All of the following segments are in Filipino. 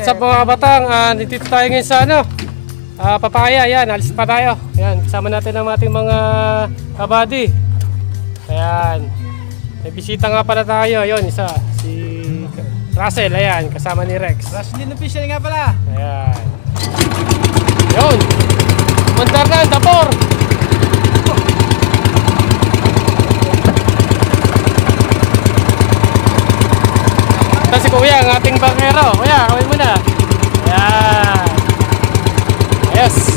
What's up mga batang? Dito tayo ngayon sa Papaya. Yan, alis pa tayo. Yan, kasama natin ang ating mga kabady. Ayan. May bisita nga pala tayo. Yon, isa. Si Russell, ayan, kasama ni Rex. Russell official nga pala. Ayan. Yon. Mandar na, Dapor. Ito si Kuya, ang ating bangero. Kuya, kawin mo na. Ayan. Yes.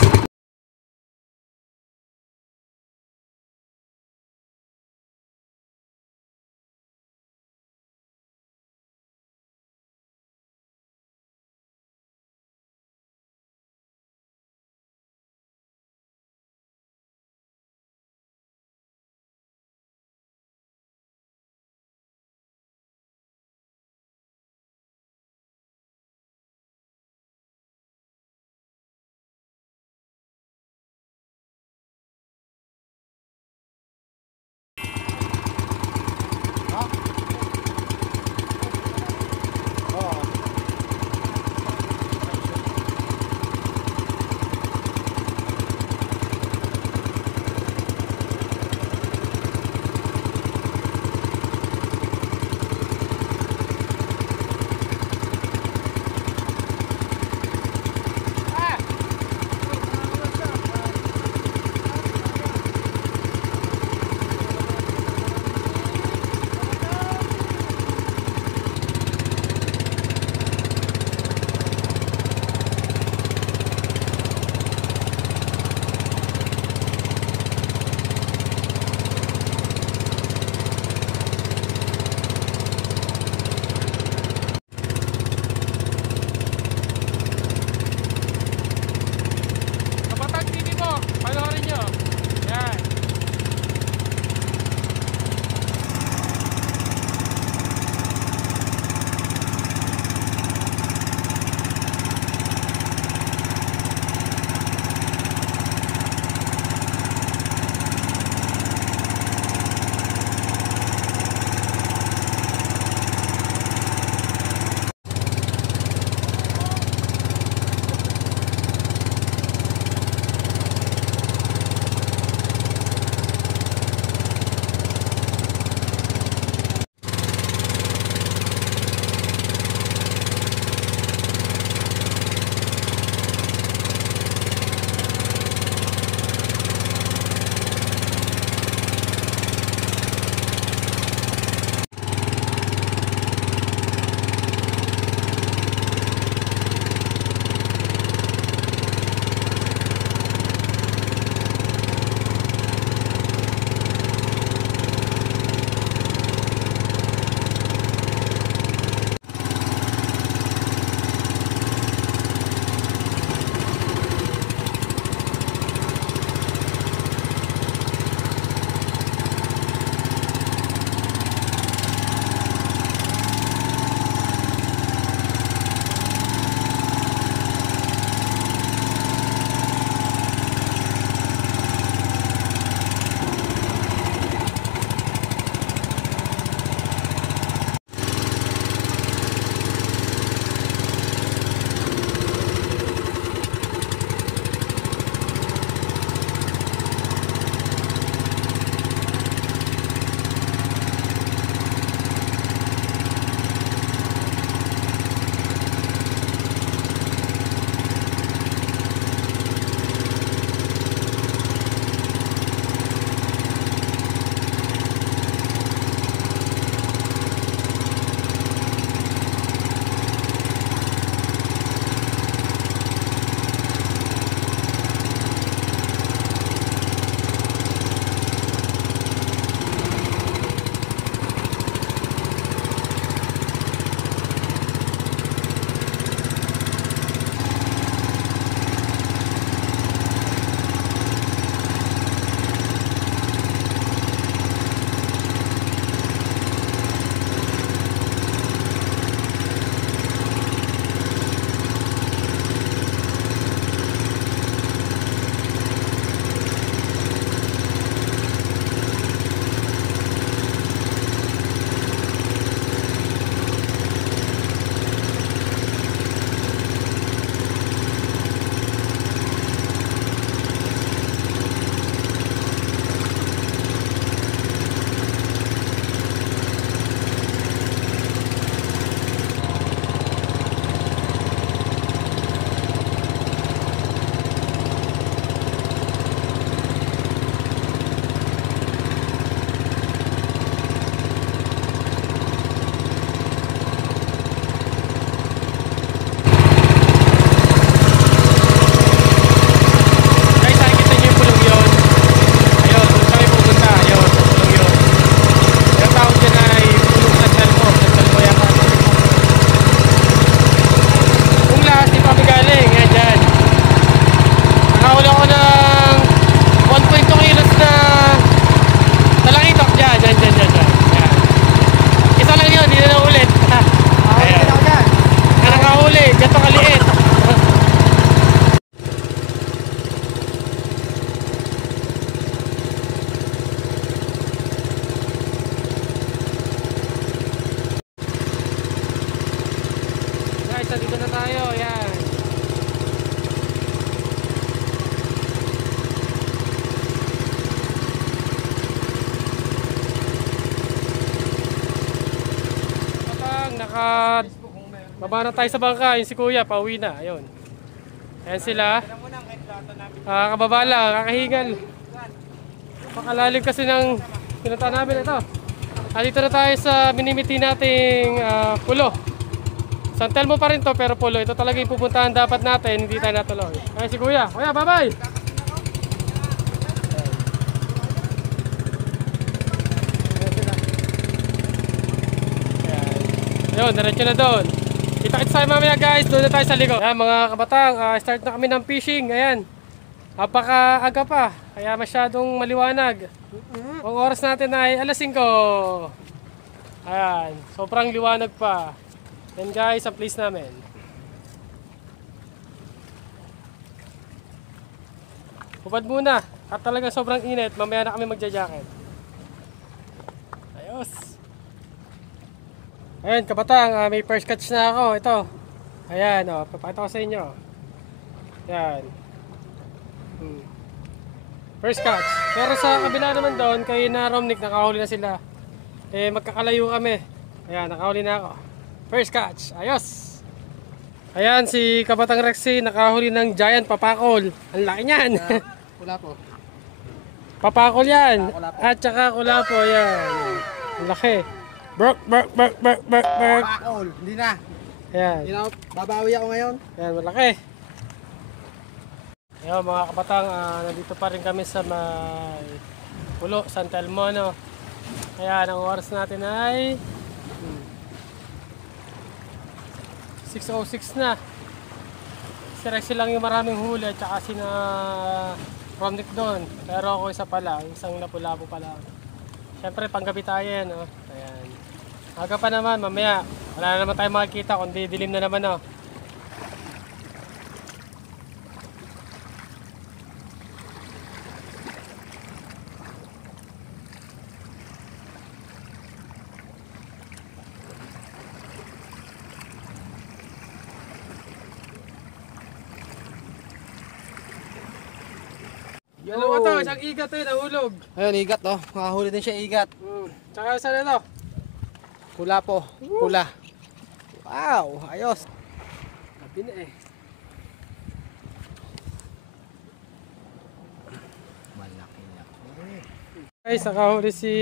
Ganito kaliit. Guys, dito na tayo. Yan. Baba na tayo sa bangka, yung si Kuya, pauwi na, ayun. Ayan sila. Kababa lang, kakahingal. Pakalalim kasi ng pinunta namin ito. Dito na tayo sa minimiti nating pulo. San Telmo pa rin to pero pulo. Ito talaga yung pupuntahan dapat natin, hindi tayo natuloy. Ayan si Kuya. Kuya, bye-bye! Ayun, diretso na doon. Kita-kita tayo mamaya guys, doon na tayo sa likod. Ayan mga kabatang, start na kami ng fishing. Ayan, napaka-aga pa, kaya masyadong maliwanag. Ang oras natin ay alas 5. Ayan, sobrang liwanag pa. Yan guys, ang place namin. Hubad muna, at talagang sobrang init. Mamaya na kami magja-jacket. Ayos. Ayan, kabatang, may first catch na ako. Ito. Ayan, papakita ko sa inyo. Ayan. First catch. Pero sa kabila naman doon, kay na Romnick, nakahuli na sila. Magkakalayo kami. Ayan, nakahuli na ako. First catch. Ayos. Ayan, si kabatang Rexy, nakahuli ng giant papakol. Ang laki niyan. Kulapo. Papakol yan. Kulapo. At saka kulapo, ayan. Ang laki. Burk. Pakol, hindi na. Ayan. Hindi na, babawi ako ngayon. Ayan, malaki. Ayan mga kabatang, nandito pa rin kami sa may pulo, San Telmo, no? Ayan, ang oras natin ay 6:06 na. Si Rexy lang yung maraming huli at saka sina Romnick doon. Pero ako isa pala, isang lapu-lapu pala. Siyempre, panggabi tayo, no? Ayan. Aga pa naman, mamaya. Wala na naman tayo makikita, kundi dilim na naman, no? Dalawa to, isang igat to yun, nahulog. Ayun, igat oh. Makahuli din siya igat. Tsaka saan ito? Kulapo. Pula. Wow, ayos. Sabi na eh. Malaki na. Guys, nakahuli si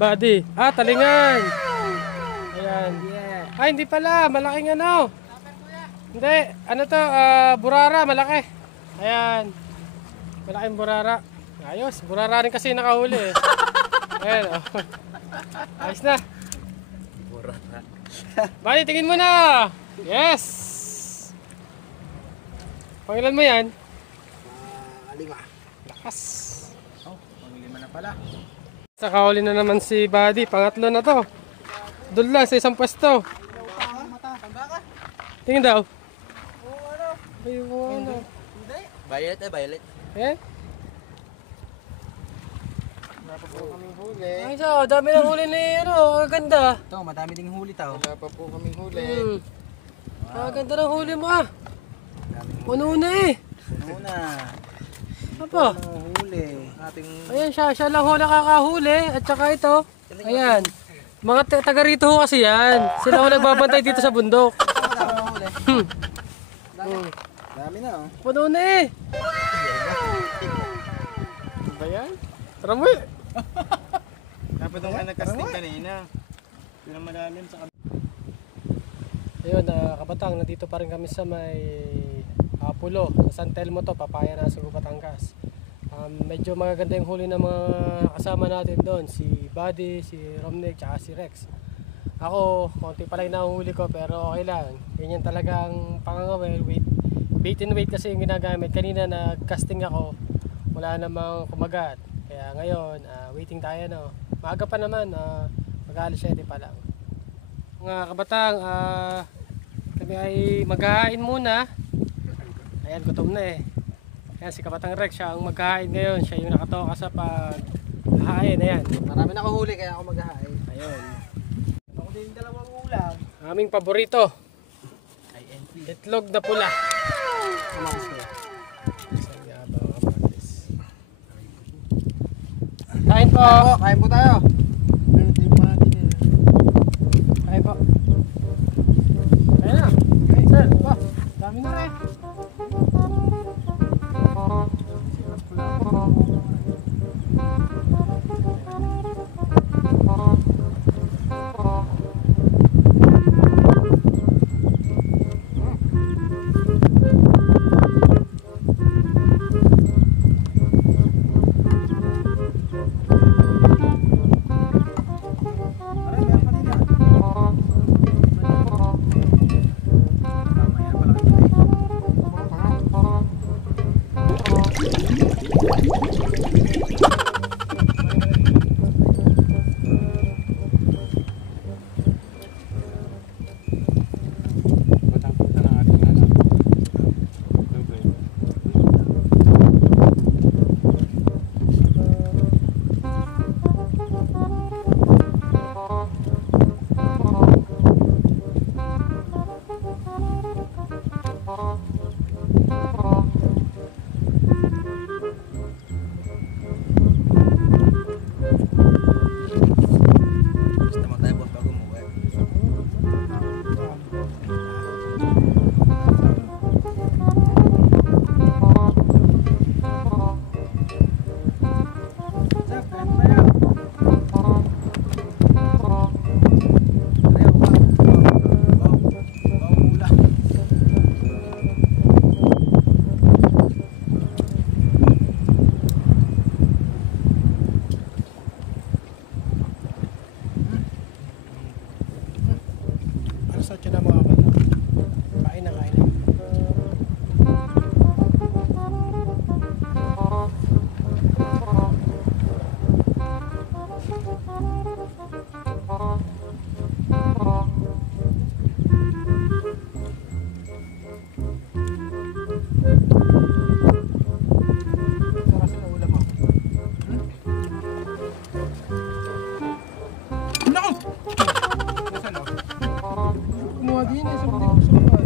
Buddy. Talingan! Ayan. Yeah. Hindi pala, malaking ano. Hindi, ano to, burara, malaki. Ayan. Malaking burara. Ayos, burara rin kasi nakahuli eh. Ayan, ayos na. Burara. Buddy, tingin mo na! Yes! Pangilan mo yan? 5. Lakas. Oh, pang-5 na pala. Nakahuli na naman si Buddy, pangatlo na to. Doon lang sa isang pwesto. Mata, pambaka. Tingin daw. Oo, ano? Ayun, ano. Hindi. Violet violet. Eh? Wala pa po kaming huli. Ay, so, dami ng huli ni, ano, ganda. Ito, madami ding huli tao. Wala pa po kaming huli. Ganda ng huli mo ah. Daming huli. Puno na eh. Puno na. Apa? Huli. Ating... Ayan siya lang ho nakakahuli. At saka ito. Ayan. Mga taga rito ho kasi yan. Sila ho nagbabantay dito sa bundok. Madami huli. Dami na oh. Puno na eh. Ano ba yan? Tara mo eh. Dapat nung nagkasting kanina. Pinamalalim sa Ayun, kabatang, nandito pa rin kami sa may pulo. Sa San Telmo to, papaya na sa Batangas. Medyo magaganda yung huli ng mga kasama natin doon. Si Buddy, si Romnick, tsaka si Rex. Ako, konti pala yung nahuhuli ko pero okay lang. Ganyan talagang pangangawin. Bait and wait kasi yung ginagamit. Kanina nag-casting ako, wala namang kumagat. Kaya ngayon, waiting tayo no. Maaga pa naman, mag-alas 7 pa lang. Mga kabatang, Kami ay maghahain muna. Ayan, gutom na eh. Ayan, si Kapatang Rex, siya ang maghahain ngayon. Siya yung nakatoka sa paghahain. Ayan. Marami na kahuli kaya ako maghahain. Ayun. Ako din dalawang ulam. Aming paborito. INP. Itlog na pula. Kumakas ko. Kain po. Kain po tayo. Kain po. Kain na. Sir, po. Dami na rin. Sa tiyan na mga bata. Kain na, kain na. Sarap yung ulam mo. Naku! Nasaan o? Kumuha din eh, sabi ko sa mga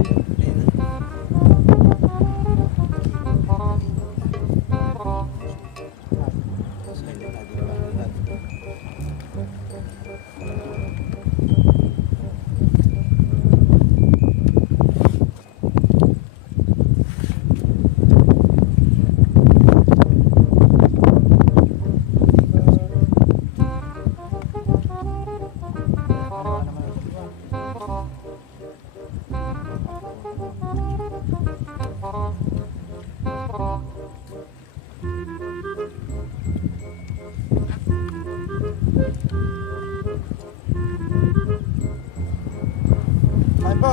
kain po.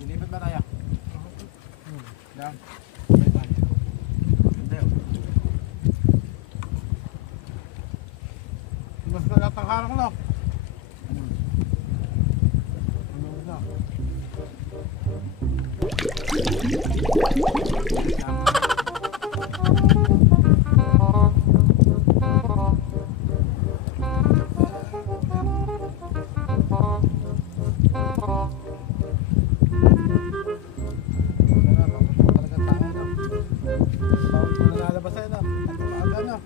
Dinibat ba tayo? Dam. Mas nagtatangkarang no? Nalalabas tayo na. Maaga na.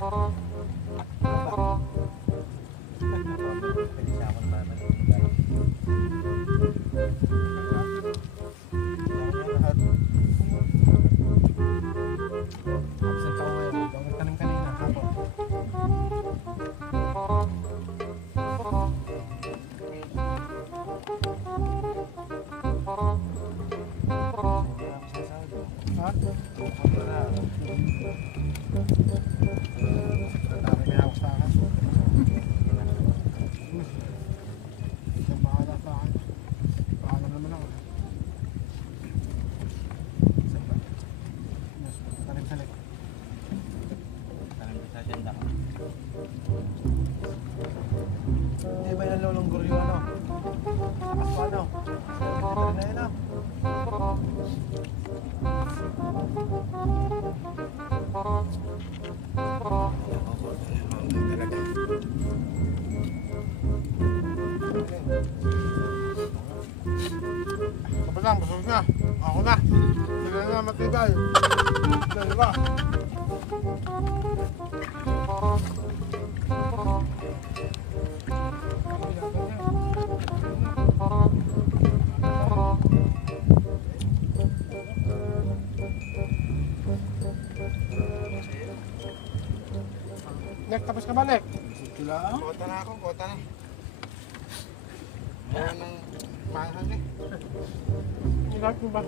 Absent ako ngayon. Hindi ako nagtanim kanina. Hapon. Ha? Dami may hawak sa akin. Ito bahala sa akin. Bahala naman ako. Saan ba? Yes, tanim sa likod. Hindi ba yung lulunggur yung ano? Lakas pa ano? Sabi na yun ah. Kapag lang, busog na. Ako na. Sila na matibay. Dali ba? Nek, tapos ka ba, Nek? Kota na ako, kota na. Kaya nang mahal eh. Ilag mo ba?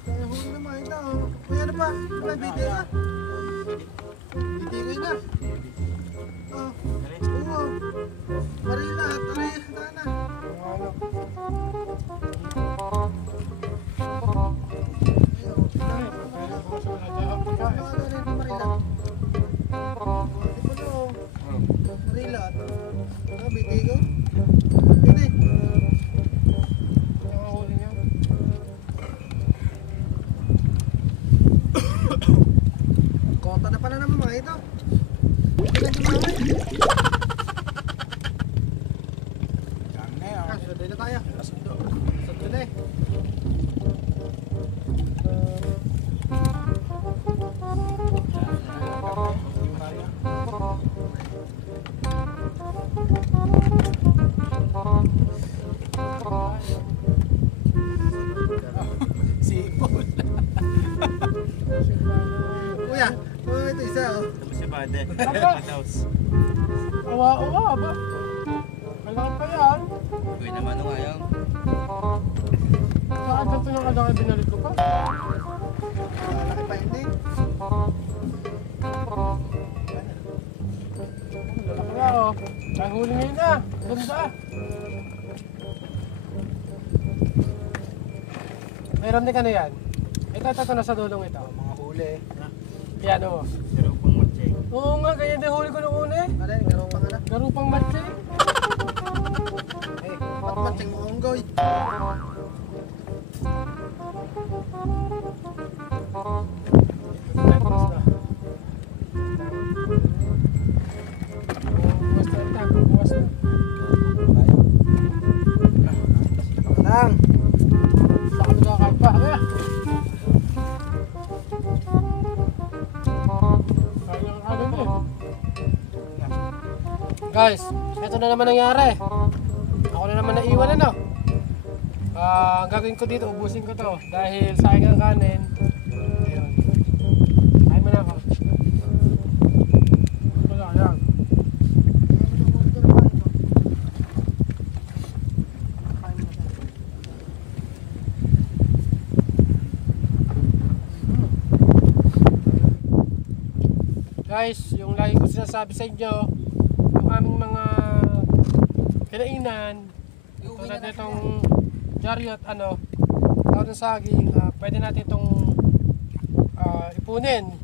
Kaya huli na makita oh. Kuya ano pa? Wala bigay na. Bigay na. Oh. Oo. Marila, taray, tana. Marila, bigay ko. Hindi. Kota na pala naman mga ito. Susunod na tayo. Susunod na eh. Sipon. Kuya, ito isa oh. Si Bade. Awa ba? Malaki pa yan. Uy naman nung ayaw. Saan ito yung kalaki binalit ko pa? Malaki pa hindi. Malaki nga oh. Dahil huli ngayon na. Ganda. Meron din ka na yan. Ito nasa dulong ito. Mga huli. Yan oh. Pero pang matche. Oo nga, ganyan din huli ko nung una eh. Ano yun, garo pa nga na. Garupang matche. Eh, matmatsing mo onggoy. Lang. Baka nagkakain pa. Kaya. Kaya ang alin eh. Guys, ito na naman nangyari. Ako na naman naiwan ano. Ang gagawin ko dito, ubusin ko to. Dahil sayang ang kanin. Ayun. Kain mo na ako. Wala, yan. Guys, yung lagi ko sinasabi sa inyo, yung aming mga kinainan, tulad nitong chariot, tawag ng saging, pwede natin itong ipunin.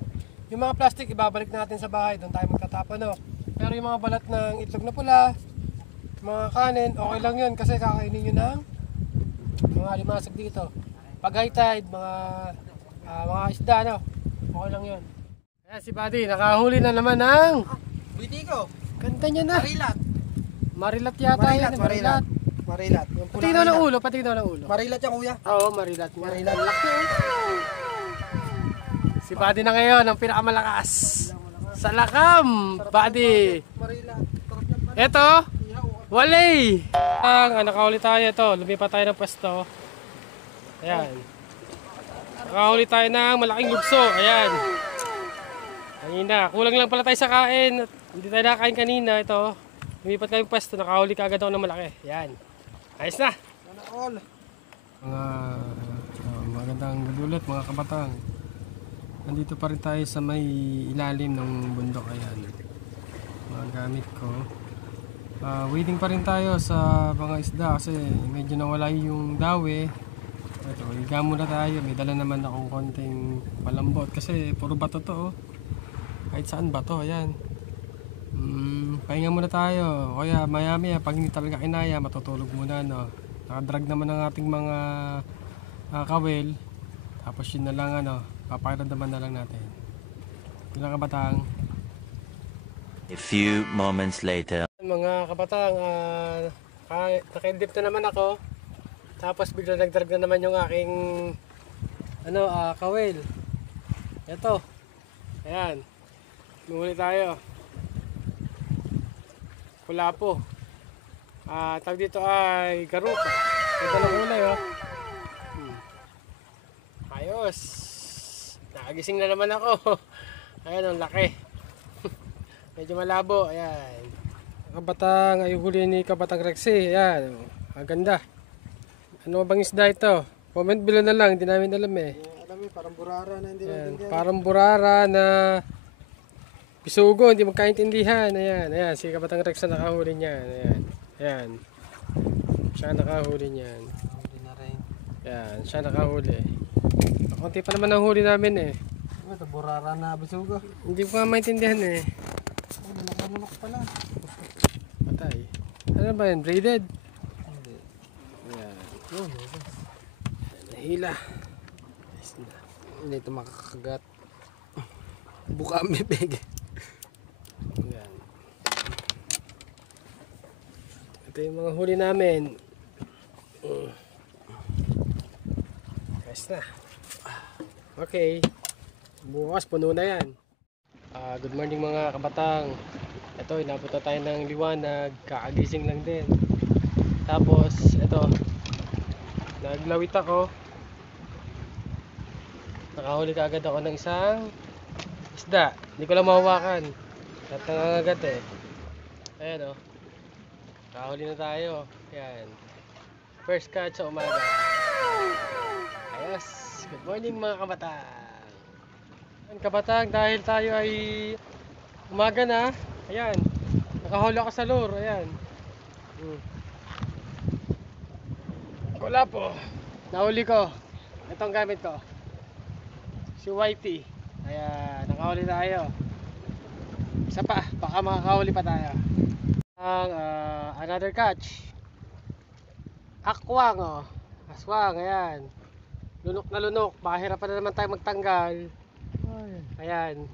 Yung mga plastic, ibabalik natin sa bahay, doon tayo magtatapon. No? Pero yung mga balat ng itlog na pula, mga kanin, okay lang yun kasi kakainin nyo ng mga limasag dito. Pag high tide, mga isda, no? Okay lang yun. Ayan si Buddy, nakahuli na naman ng Politiko. Ganda niya na. Marilat. Marilat yata yan. Marilat. Marilat. Yung pula Patingin daw ng ulo, patingin daw ng ulo. Marilat yan kuya. Oo, marilat. Marilat. Laki. Si Buddy na ngayon, ang pinakamalakas. Sa lakam, Buddy. Marilat. Eto, wali. Nakahuli tayo ito. Lumipat tayo ng pwesto. Ayan. Nakahuli tayo ng malaking lugso. Ayan. Kanina. Kulang lang pala tayo sa kain. Hindi tayo nakakain kanina. Ito. Lumipat kami ng pwesto. Nakahuli ka agad ako ng malaki. Ayan. Ayos na. All. Magandang gulot mga kabatang. Nandito pa rin tayo sa may ilalim ng bundok. Ayan. Mga gamit ko. Waiting pa rin tayo sa mga isda kasi medyo nawala yung dawe. Ito, higa muna tayo. May dala naman akong konting malambot kasi puro bato to. Oh. Kahit saan bato, ayan. Pahinga muna tayo. Kaya maya pag hindi talaga kinaya, matutulog muna. No? Nakadrag naman ang ating mga kawel. Tapos yun na lang, papakiramdaman na lang natin. Yun lang kabatang. A few moments later. Mga kabatang, naka-dip na naman ako. Tapos bigla nagdrag na naman yung aking kawel. Ito. Ayan. Nunguli tayo. Kulapo. Tawag dito ay garupa. Ito lang ulay, oh. Ayos. Nakagising na naman ako. Ayan, ang laki. Medyo malabo. Ayan. Kabatang ay huli ni Kabatang Rexy. Ayan. Ang ganda. Ano bang isda ito? Comment below na lang. Hindi namin alam eh. Alam mo, parang burara na hindi Ayan. natin. Parang burara na pisugo. Hindi magkaintindihan. Ayan. Ayan. Si Kabatang Rex na nakahuli niyan. Ayan. Ayan. Siya nakahuli niyan. Hindi na rin. Ayan. Siya nakahuli. Konti pa naman ang huli namin eh. Ito, burara na bisugo. Hindi ko nga maintindihan eh. Nakamunok pala. Patay. Ano ba yan? Braided? Hindi. Ayan. Nahila. Hindi ito makakagat. Buka ang bibig. Ayan. Ito yung mga huli namin. Ayos na. Okay. Bukas puno na yan. Good morning mga kabatang. Ito, inabot na tayo ng liwanag. Kakagising lang din. Tapos, ito. Naglawit ako. Nakahuli ka agad ako ng isang isda. Hindi ko lang mahawakan. At nangangagat eh. Ayan o. Nakahuli na tayo. Ayan. First catch sa umaga. Ayos. Good morning mga kabatang. Ayan kabatang, dahil tayo ay umaga na. Ayan. Nakahuli ako sa lure. Ayan. Wala po. Nahuli ko. Ito ang gamit ko. Si Whitey. Ayan. Nakahuli tayo. Isa pa. Baka makakahuli pa tayo. Another catch. Akwang oh. Aswang. Ayan. Lunok na lunok. Baka hirapan na naman tayo magtanggal. Ayan.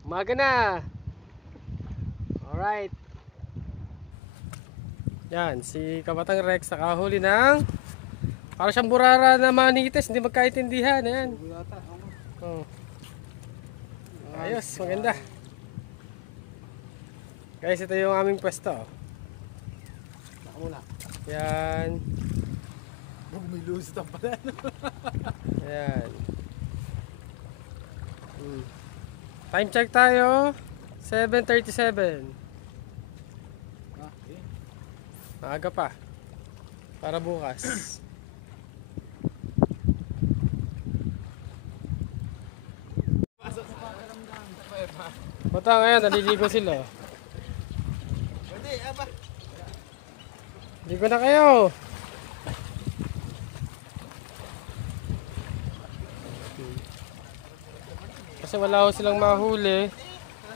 Umaga na. Alright. Yan, si Kabatang Rex nakahuli ng para siyang burara na manitis, hindi magkaintindihan. Ayan. Oh. Ayos, maganda. Guys, ito yung aming pwesto. Nakamula. Yan. May lusot ang pala. Ayan. Time check tayo. 7:37. Maaga pa. Para bukas. Bata ngayon, naliligo sila. Hindi, aba. Ligo na kayo. Kasi wala ko silang mahuli.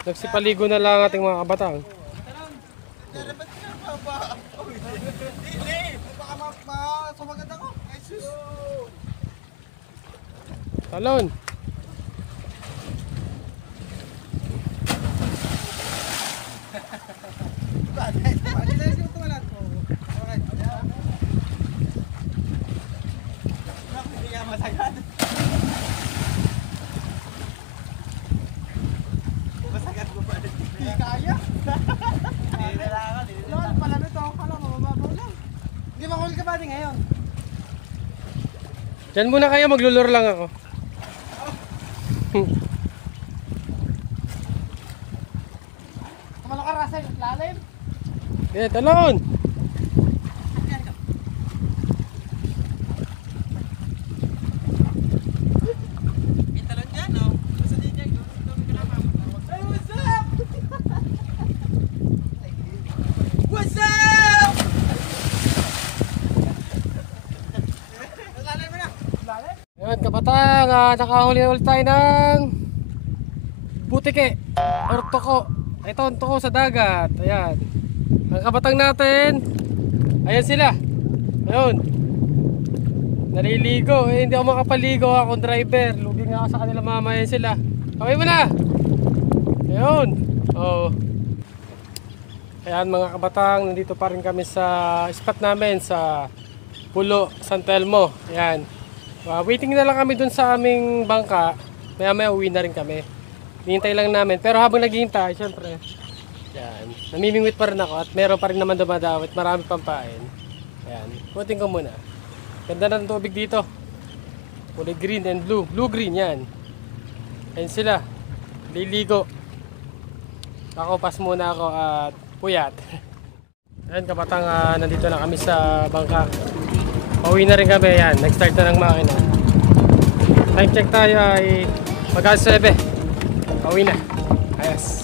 Nagsipaligo na lang ating mga kabatang. Sumagat ako. Ay sus. Talon. Hindi kaya. Lol, pala nito. Kala mo, mababaw lang. Hindi mahuli ka ba din ngayon? Diyan muna kayo, maglulur lang ako. Tumalo ka, Russell. Lalim. Yeah, talon! May talon dyan, no? Basta din dyan. Hey, what's up? What's up? Lalim mo na. Lalim? Ayan, kapatang, nakahuli na ulit tayo ng butike or toko. Ito ang toko sa dagat. Ayan. Ang kapatang natin, ayan sila. Ayun. Naliligo. Eh, hindi ako makapaligo. Akong driver. Lugi nga ako sa kanila mama. Ayan sila. Okay mo na. Ayun. Oh. Ayan mga kabatang, nandito pa rin kami sa spot namin sa Pulo, San Telmo. Ayan. Waiting na lang kami dun sa aming bangka. Maya uwi na rin kami. Hinihintay lang namin. Pero habang naghihintay, syempre, yan. Namimingwit pa rin ako at meron pa rin naman dumadawit. Marami pang pain. Yan. Putin ko muna. Ganda na ng tubig dito. Kulay green and blue. Blue-green yan. Ayan sila. Liligo. Ako, pas muna ako at puyat. Ayan kapatang, nandito na kami sa bangka. Pauwi na rin kami. Yan. Nag-start na ng makina. Time check tayo ay mag-alas 7. Pauwi na. Ayos.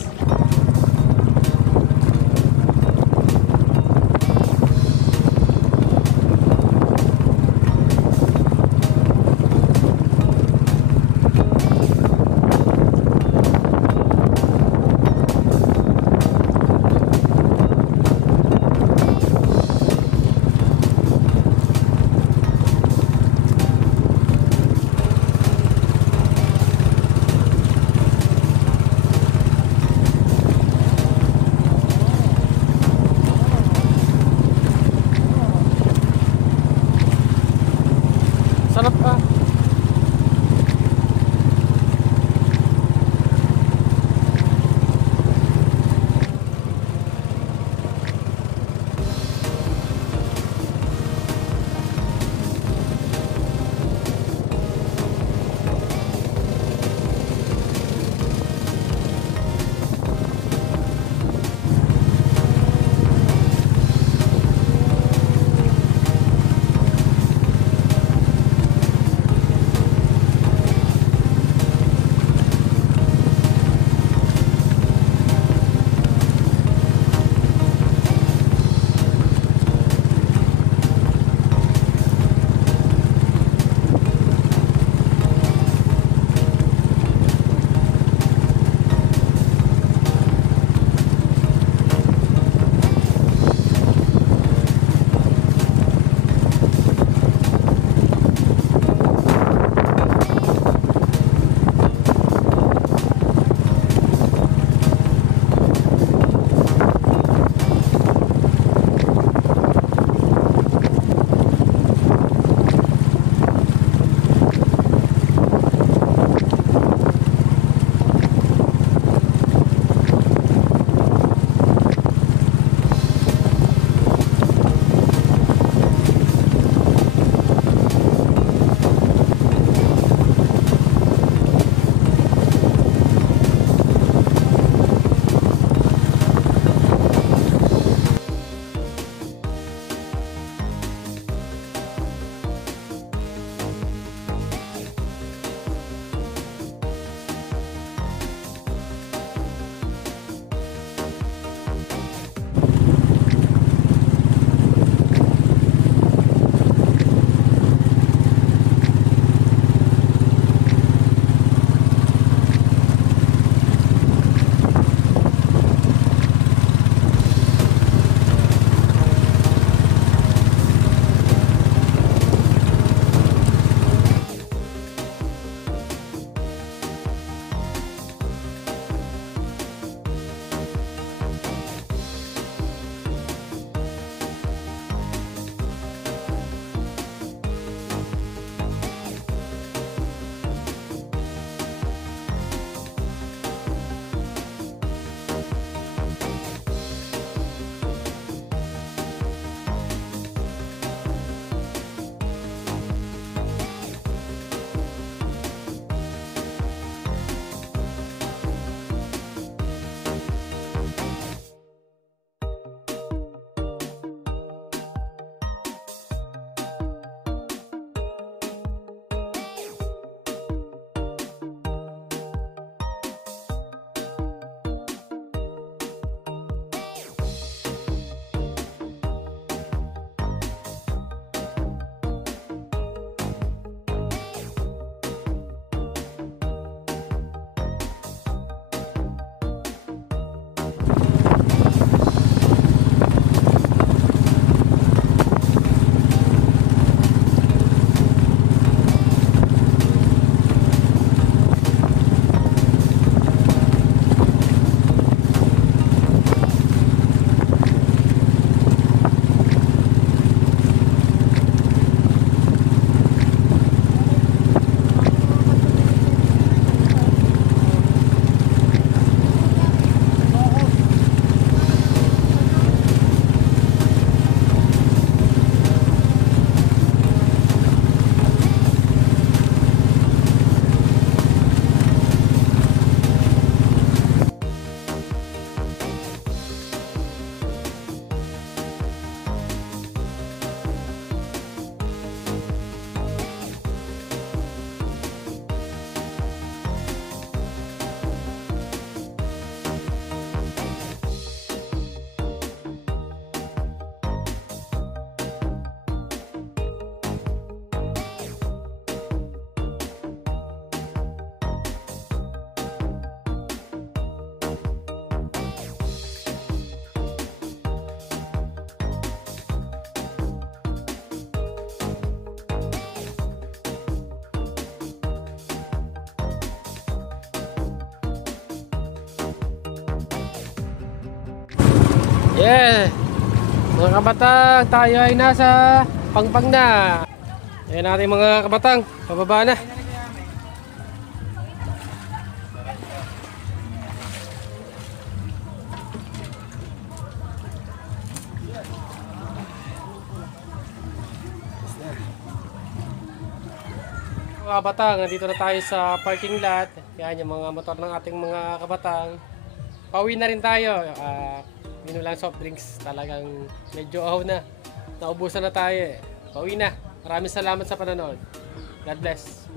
Yeah! Mga kabatang, tayo ay nasa Pangpang na. Ayan natin mga kabatang, pababa na. Mga kabatang, nandito na tayo sa parking lot. Yan yung mga motor ng ating mga kabatang. Pauwi na rin tayo. Yun lang soft drinks. Talagang medyo ahaw na. Naubusan na tayo eh. Pauwi na. Maraming salamat sa panonood. God bless.